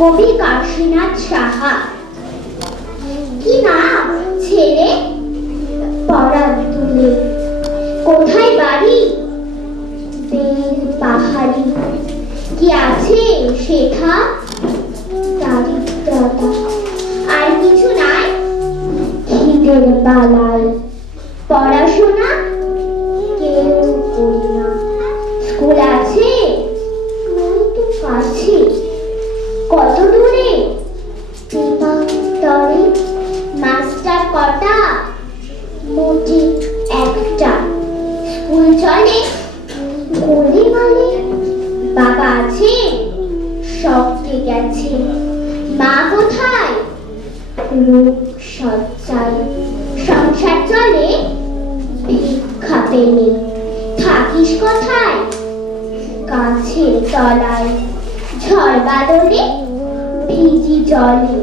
কবি কাশীনাথ সাহা। কি নাম ছেলে? পরাগ তুলে। কোথায় বাড়ি? বেল পাহাড়ি। কি আছে শেখা? দারিদ্রতা। আর কিছু নাই? খিদের বালাই। পড়াশোনা কেউ করি না। স্কুল আছে? নয়তো কাছে। কত দূরে? বিমানতলে। মাস্টার কটা? মোটে একটা। স্কুল চলে গোলেমালে। বাবা আছে? শখে গেছে। মা কোথায়? রোগ শয্যায়। সংসার চলে ভিক্ষা পেলে। থাকিস কোথায়? গাছের তলায়। ঝড় বাদলে ভিজি জলে।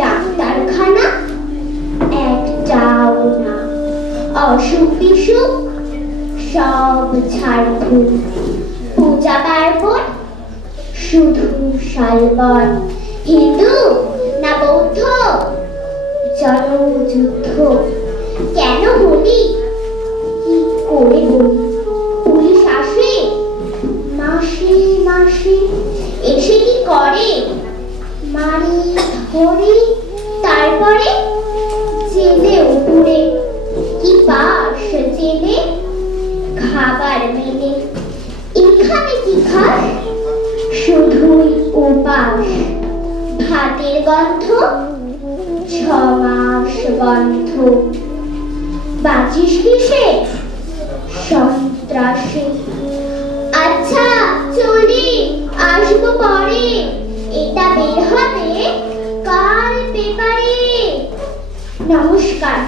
ডাক্তারখানা একটাও না। অসুখ বিসুখ সব ঝাড়ফুঁক। পূজা পার্বণ শুধু শালবন। হিন্দু না বৌদ্ধ? জনযুদ্ধ কেন বলি? কি করে বলি? পুলিশ আসে মাসে মাসে। এসে কি করে? মারে ধরে। তারপরে জেলে উপুরে। কি পাস জেলে? খাবার মেলে। এখানে কি খাস? শুধুই উপাস। ভাতের গন্ধ 6 মাস বন্ধ। বাঁচিস কিসে? সন্ত্রাসে। আচ্ছা চলি, আসবো পরে। এটা বের হবে কাল পেপারে। নমস্কার।